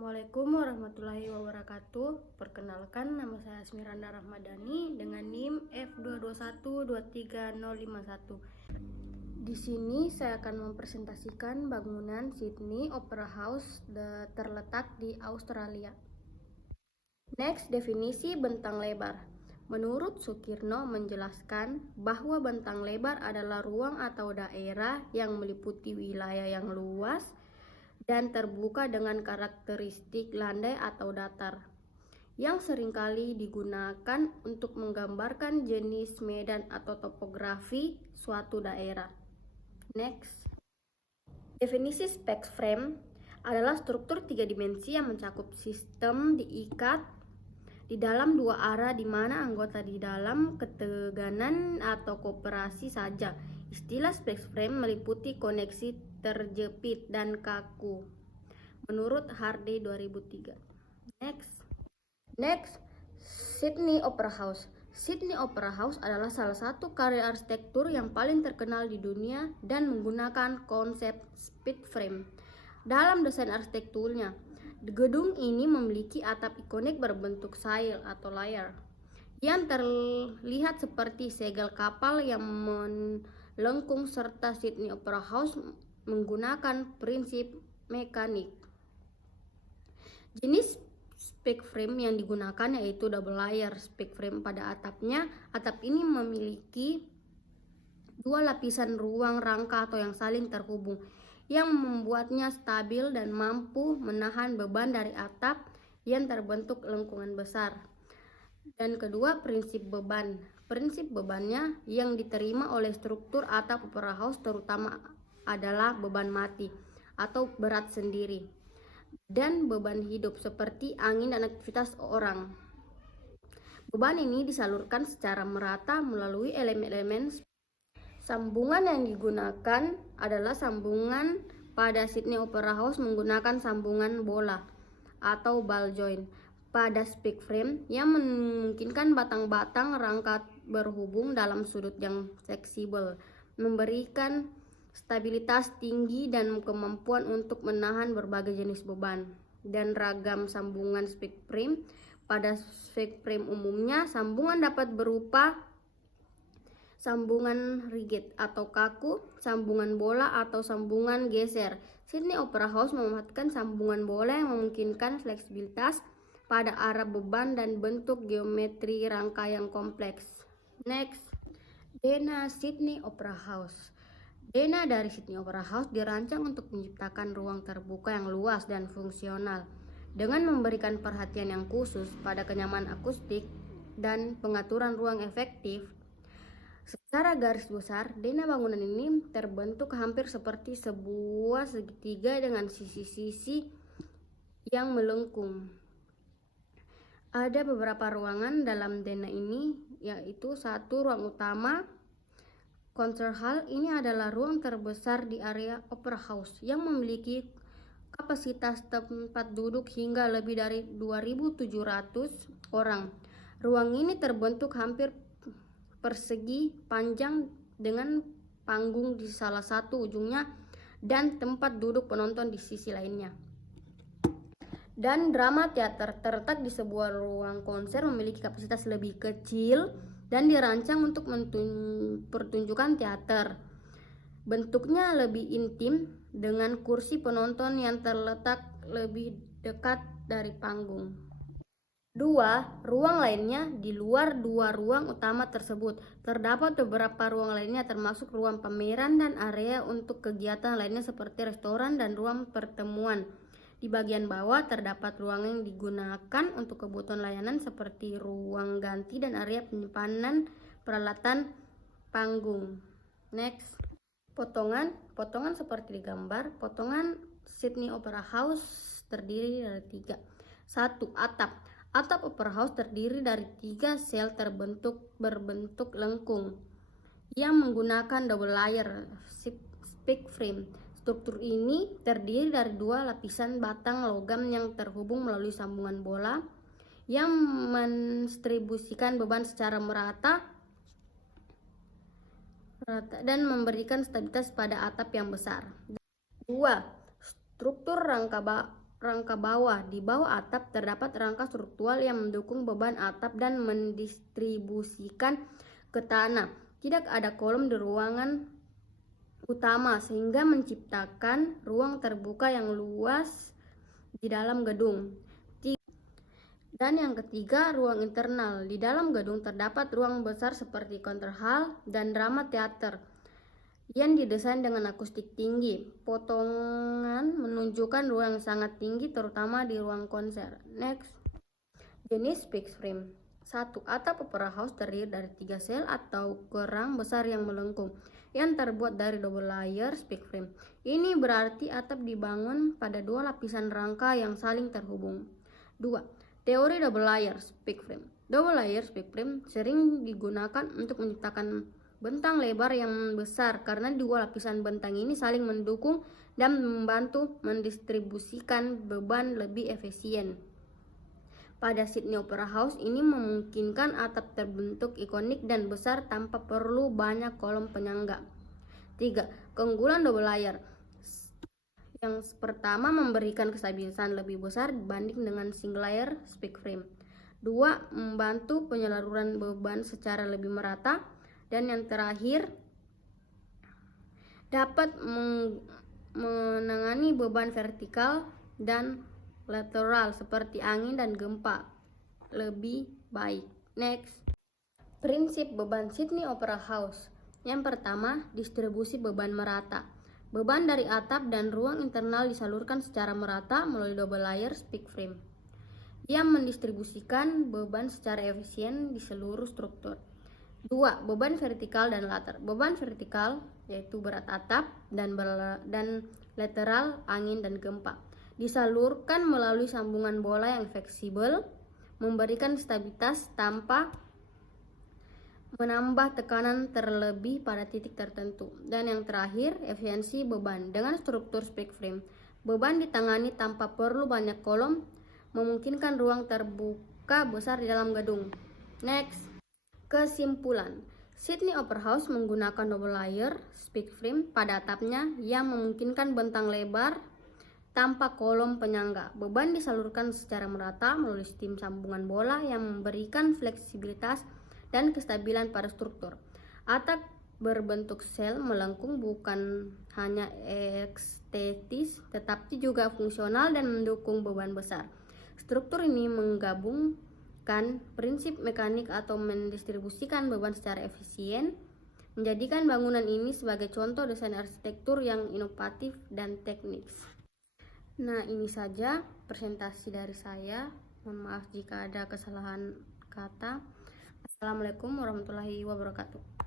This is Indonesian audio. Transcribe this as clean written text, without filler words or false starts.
Assalamualaikum warahmatullahi wabarakatuh. Perkenalkan, nama saya Asmiranda Rahmadani dengan NIM F22123051. Di sini saya akan mempresentasikan bangunan Sydney Opera House terletak di Australia. Next, definisi bentang lebar. Menurut Sukirno menjelaskan bahwa bentang lebar adalah ruang atau daerah yang meliputi wilayah yang luas dan terbuka dengan karakteristik landai atau datar, yang seringkali digunakan untuk menggambarkan jenis medan atau topografi suatu daerah. Next, definisi spek frame adalah struktur tiga dimensi yang mencakup sistem diikat di dalam dua arah di mana anggota di dalam ketegangan atau kooperasi saja. Istilah spek frame meliputi koneksi terjepit dan kaku menurut Hardy 2003. Next, Sydney Opera House. Sydney Opera House adalah salah satu karya arsitektur yang paling terkenal di dunia dan menggunakan konsep spek frame dalam desain arsitekturnya. Gedung ini memiliki atap ikonik berbentuk sail atau layar yang terlihat seperti segel kapal yang melengkung, serta Sydney Opera House menggunakan prinsip mekanik. Jenis spek frame yang digunakan yaitu double layer spek frame pada atapnya. Atap ini memiliki dua lapisan ruang rangka atau yang saling terhubung, yang membuatnya stabil dan mampu menahan beban dari atap yang terbentuk lengkungan besar. Dan kedua, prinsip beban. Prinsip bebannya yang diterima oleh struktur atap opera house terutama adalah beban mati atau berat sendiri dan beban hidup seperti angin dan aktivitas orang. Beban ini disalurkan secara merata melalui elemen-elemen. Sambungan yang digunakan adalah sambungan pada Sydney Opera House menggunakan sambungan bola atau ball joint pada spek frame yang memungkinkan batang-batang rangka berhubung dalam sudut yang fleksibel, memberikan stabilitas tinggi dan kemampuan untuk menahan berbagai jenis beban. Dan ragam sambungan spek frame. Pada spek frame umumnya, sambungan dapat berupa sambungan rigid atau kaku, sambungan bola atau sambungan geser. Sydney Opera House memanfaatkan sambungan bola yang memungkinkan fleksibilitas pada arah beban dan bentuk geometri rangka yang kompleks. Next, Dena Sydney Opera House. Dena dari Sydney Opera House dirancang untuk menciptakan ruang terbuka yang luas dan fungsional dengan memberikan perhatian yang khusus pada kenyamanan akustik dan pengaturan ruang efektif. Secara garis besar, Dena bangunan ini terbentuk hampir seperti sebuah segitiga dengan sisi-sisi yang melengkung. Ada beberapa ruangan dalam Dena ini, yaitu satu ruang utama. Concert Hall ini adalah ruang terbesar di area Opera House yang memiliki kapasitas tempat duduk hingga lebih dari 2.700 orang. Ruang ini terbentuk hampir persegi panjang dengan panggung di salah satu ujungnya dan tempat duduk penonton di sisi lainnya. Dan drama teater terletak di sebuah ruang konser memiliki kapasitas lebih kecil dan dirancang untuk pertunjukan teater. Bentuknya lebih intim dengan kursi penonton yang terletak lebih dekat dari panggung. Dua ruang lainnya di luar dua ruang utama tersebut. Terdapat beberapa ruang lainnya termasuk ruang pameran dan area untuk kegiatan lainnya seperti restoran dan ruang pertemuan. Di bagian bawah terdapat ruang yang digunakan untuk kebutuhan layanan seperti ruang ganti dan area penyimpanan peralatan panggung. Next, potongan seperti di gambar. Potongan Sydney Opera House terdiri dari 3. 1. Atap Opera House terdiri dari 3 sel berbentuk lengkung yang menggunakan double layer spek frame. Struktur ini terdiri dari 2 lapisan batang logam yang terhubung melalui sambungan bola yang mendistribusikan beban secara merata dan memberikan stabilitas pada atap yang besar. 2. Struktur rangka rangka bawah. Di bawah atap terdapat rangka struktural yang mendukung beban atap dan mendistribusikan ke tanah. Tidak ada kolom di ruangan utama sehingga menciptakan ruang terbuka yang luas di dalam gedung. Dan yang ketiga, ruang internal. Di dalam gedung terdapat ruang besar seperti concert hall dan drama teater yang didesain dengan akustik tinggi. Potongan menunjukkan ruang yang sangat tinggi terutama di ruang konser. Next. Jenis fixed frame. 1. Atap opera house terdiri dari 3 sel atau kerang besar yang melengkung yang terbuat dari double layer fixed frame. Ini berarti atap dibangun pada 2 lapisan rangka yang saling terhubung. 2. Teori double layer fixed frame. Double layer fixed frame sering digunakan untuk menciptakan bentang lebar yang besar karena 2 lapisan bentang ini saling mendukung dan membantu mendistribusikan beban lebih efisien. Pada Sydney Opera House ini memungkinkan atap terbentuk ikonik dan besar tanpa perlu banyak kolom penyangga. 3. Keunggulan double layer. Yang pertama, memberikan kestabilitasan lebih besar dibanding dengan single layer fixed frame. 2. Membantu penyaluran beban secara lebih merata. Dan yang terakhir, dapat menangani beban vertikal dan lateral seperti angin dan gempa lebih baik. Next. Prinsip beban Sydney Opera House. Yang pertama, distribusi beban merata. Beban dari atap dan ruang internal disalurkan secara merata melalui double layer fixed frame yang mendistribusikan beban secara efisien di seluruh struktur. 2. Beban vertikal dan latar. Beban vertikal yaitu berat atap dan lateral angin dan gempa disalurkan melalui sambungan bola yang fleksibel, memberikan stabilitas tanpa menambah tekanan terlebih pada titik tertentu. Dan yang terakhir, efisiensi beban. Dengan struktur fixed frame, beban ditangani tanpa perlu banyak kolom, memungkinkan ruang terbuka besar di dalam gedung. Next. Kesimpulan, Sydney Opera House menggunakan double layer fixed frame pada atapnya yang memungkinkan bentang lebar tanpa kolom penyangga. Beban disalurkan secara merata melalui sistem sambungan bola yang memberikan fleksibilitas dan kestabilan pada struktur. Atap berbentuk sel melengkung bukan hanya estetis tetapi juga fungsional dan mendukung beban besar. Struktur ini menggabungkan prinsip mekanik atau mendistribusikan beban secara efisien, menjadikan bangunan ini sebagai contoh desain arsitektur yang inovatif dan teknis. Nah, ini saja presentasi dari saya. Mohon maaf jika ada kesalahan kata. Assalamualaikum warahmatullahi wabarakatuh.